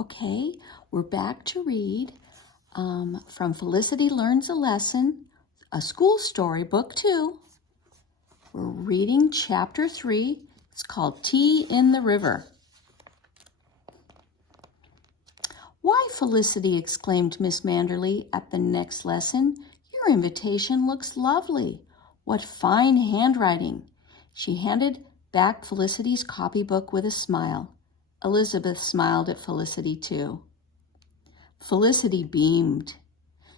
Okay, we're back to read from Felicity Learns a Lesson, a school story, book 2. We're reading chapter 3. It's called Tea in the River. "Why, Felicity," exclaimed Miss Manderley at the next lesson, "your invitation looks lovely. What fine handwriting." She handed back Felicity's copybook with a smile. Elizabeth smiled at Felicity too. Felicity beamed.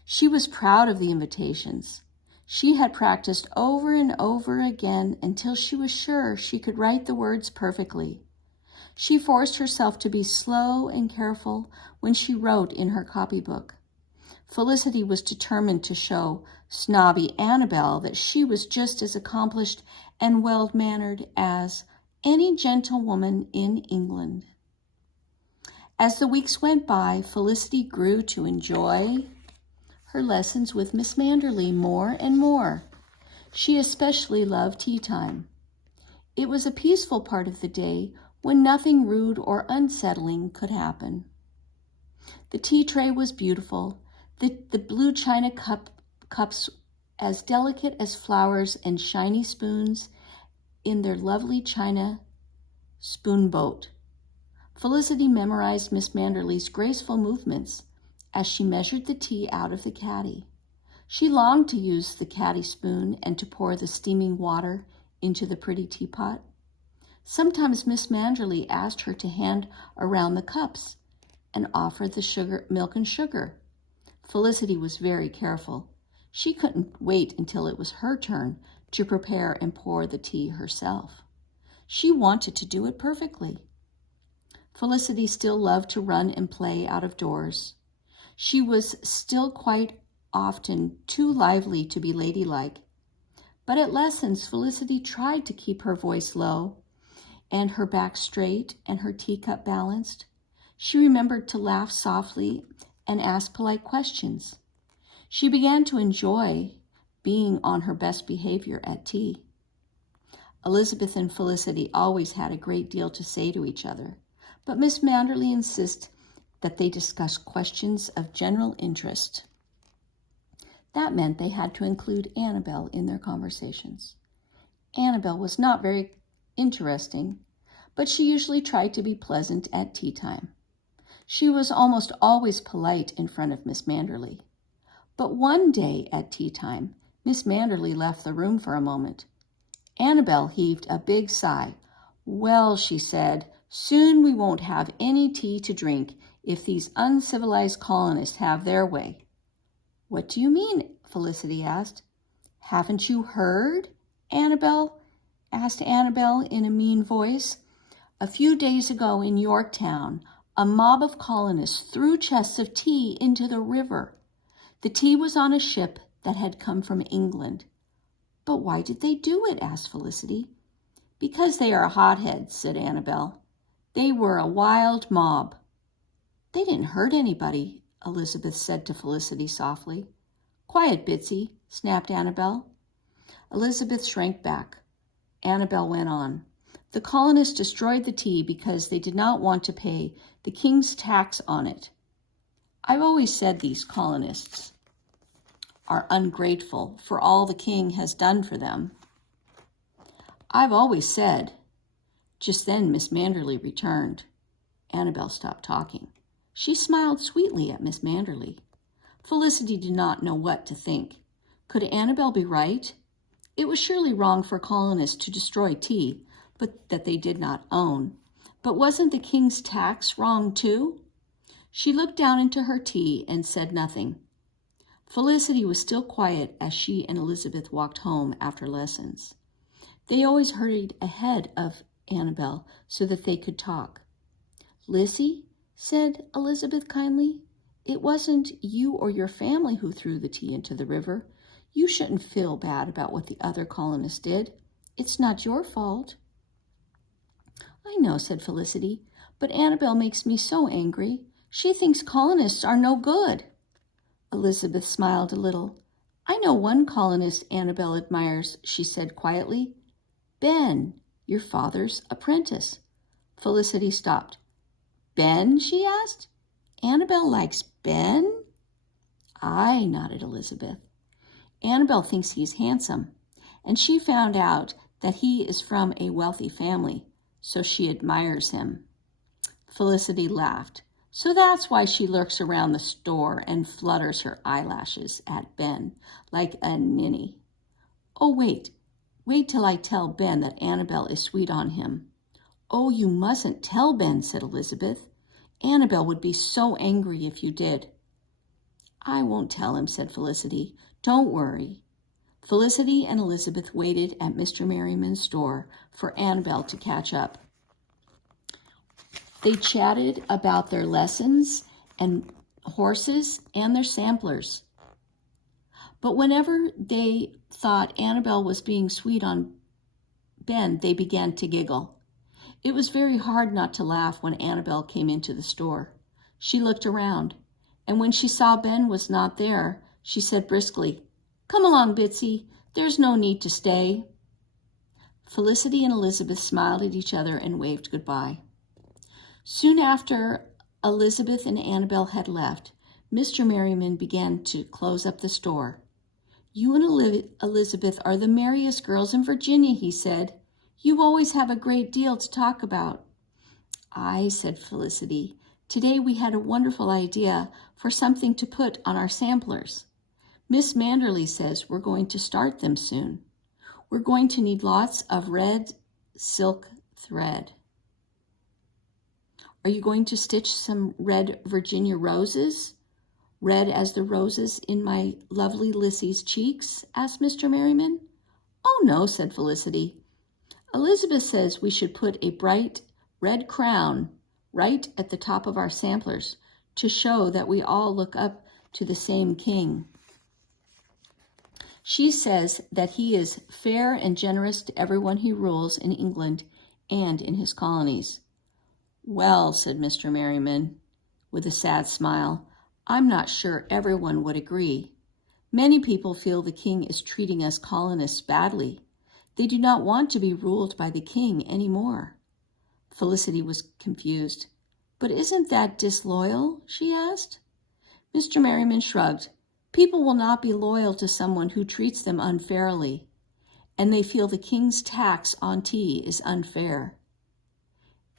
She was proud of the invitations. She had practiced over and over again until she was sure she could write the words perfectly. She forced herself to be slow and careful when she wrote in her copybook. Felicity was determined to show snobby Annabelle that she was just as accomplished and well-mannered as any gentlewoman in England. As the weeks went by, Felicity grew to enjoy her lessons with Miss Manderley more and more. She especially loved tea time. It was a peaceful part of the day when nothing rude or unsettling could happen. The tea tray was beautiful, the blue china cups as delicate as flowers, and shiny spoons in their lovely china spoon boat. Felicity memorized Miss Manderley's graceful movements as she measured the tea out of the caddy. She longed to use the caddy spoon and to pour the steaming water into the pretty teapot. Sometimes Miss Manderley asked her to hand around the cups and offer the milk and sugar. Felicity was very careful. She couldn't wait until it was her turn to prepare and pour the tea herself. She wanted to do it perfectly. Felicity still loved to run and play out of doors. She was still quite often too lively to be ladylike. But at lessons, Felicity tried to keep her voice low and her back straight and her teacup balanced. She remembered to laugh softly and ask polite questions. She began to enjoy being on her best behavior at tea. Elizabeth and Felicity always had a great deal to say to each other, but Miss Manderley insisted that they discuss questions of general interest. That meant they had to include Annabelle in their conversations. Annabelle was not very interesting, but she usually tried to be pleasant at tea time. She was almost always polite in front of Miss Manderley. But one day at tea time, Miss Manderley left the room for a moment. Annabelle heaved a big sigh. "Well," she said, "soon we won't have any tea to drink if these uncivilized colonists have their way." "What do you mean?" Felicity asked. "Haven't you heard?" asked Annabelle in a mean voice. "A few days ago in Yorktown, a mob of colonists threw chests of tea into the river. The tea was on a ship that had come from England." "But why did they do it?" asked Felicity. "Because they are hotheads," said Annabelle. "They were a wild mob." "They didn't hurt anybody," Elizabeth said to Felicity softly. "Quiet, Bitsy," snapped Annabelle. Elizabeth shrank back. Annabelle went on. "The colonists destroyed the tea because they did not want to pay the king's tax on it. I've always said these colonists are ungrateful for all the king has done for them." "I've always said—" Just then Miss Manderley returned. Annabelle stopped talking. She smiled sweetly at Miss Manderley. Felicity did not know what to think. Could Annabelle be right? It was surely wrong for colonists to destroy tea, but that they did not own. But wasn't the king's tax wrong too? She looked down into her tea and said nothing. Felicity was still quiet as she and Elizabeth walked home after lessons. They always hurried ahead of Annabelle so that they could talk. "Lizzie," said Elizabeth kindly, "it wasn't you or your family who threw the tea into the river. You shouldn't feel bad about what the other colonists did. It's not your fault." "I know," said Felicity, "but Annabelle makes me so angry. She thinks colonists are no good." Elizabeth smiled a little. "I know one colonist Annabelle admires," she said quietly. "Ben, your father's apprentice." Felicity stopped. "Ben?" she asked. Annabelle likes Ben? Aye, nodded Elizabeth. Annabelle thinks he's handsome, and she found out that he is from a wealthy family, so she admires him. Felicity laughed. So that's why she lurks around the store and flutters her eyelashes at Ben like a ninny. Oh, wait till I tell Ben that Annabelle is sweet on him. Oh, you mustn't tell Ben, said Elizabeth. Annabelle would be so angry if you did. I won't tell him, said Felicity. Don't worry. Felicity and Elizabeth waited at Mr. Merriman's door for Annabelle to catch up. They chatted about their lessons and horses and their samplers. But whenever they thought Annabelle was being sweet on Ben, they began to giggle. It was very hard not to laugh when Annabelle came into the store. She looked around, and when she saw Ben was not there, she said briskly, "Come along, Bitsy. There's no need to stay." Felicity and Elizabeth smiled at each other and waved goodbye. Soon after Elizabeth and Annabelle had left, Mr. Merriman began to close up the store. "You and Elizabeth are the merriest girls in Virginia," he said. "You always have a great deal to talk about." "Aye," said Felicity. "Today we had a wonderful idea for something to put on our samplers. Miss Manderly says we're going to start them soon. We're going to need lots of red silk thread. Are you going to stitch some red Virginia roses? Red as the roses in my lovely Lissy's cheeks?" asked Mr. Merriman. "Oh, no," said Felicity. "Elizabeth says we should put a bright red crown right at the top of our samplers to show that we all look up to the same king. She says that he is fair and generous to everyone he rules in England and in his colonies." "Well," said Mr. Merriman, with a sad smile, "I'm not sure everyone would agree. Many people feel the king is treating us colonists badly. They do not want to be ruled by the king anymore." Felicity was confused. "But isn't that disloyal?" she asked. Mr. Merriman shrugged. "People will not be loyal to someone who treats them unfairly, and they feel the king's tax on tea is unfair."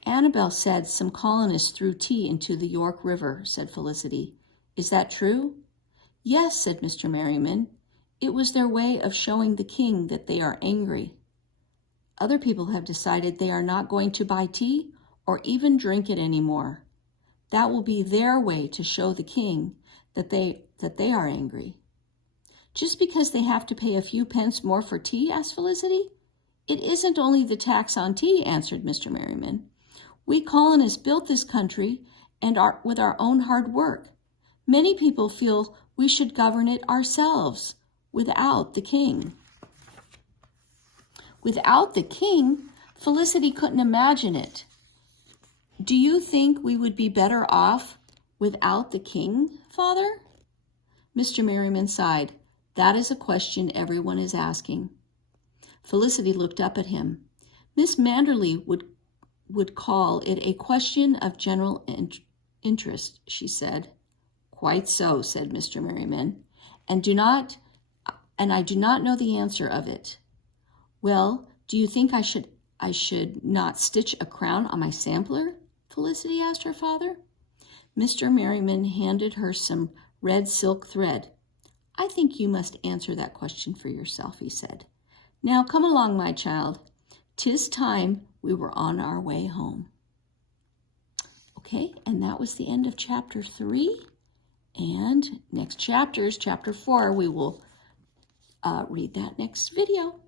"Annabelle said some colonists threw tea into the York River," said Felicity. "Is that true?" "Yes," said Mr. Merriman. "It was their way of showing the king that they are angry. Other people have decided they are not going to buy tea or even drink it anymore. That will be their way to show the king that they are angry." "Just because they have to pay a few pence more for tea?" asked Felicity. "It isn't only the tax on tea," answered Mr. Merriman. "We colonists built this country and with our own hard work. Many people feel we should govern it ourselves without the king." Without the king? Felicity couldn't imagine it. "Do you think we would be better off without the king, Father?" Mr. Merriman sighed. "That is a question everyone is asking." Felicity looked up at him. "Miss Manderly would call it a question of general interest," she said. "Quite so," said Mr. Merriman, and I do not know the answer of it." "Well, do you think I should not stitch a crown on my sampler?" Felicity asked her father. Mr. Merriman handed her some red silk thread. "I think you must answer that question for yourself," he said. "Now come along, my child. 'Tis time we were on our way home." Okay, and that was the end of chapter 3. And next chapter is chapter 4. We will read that next video.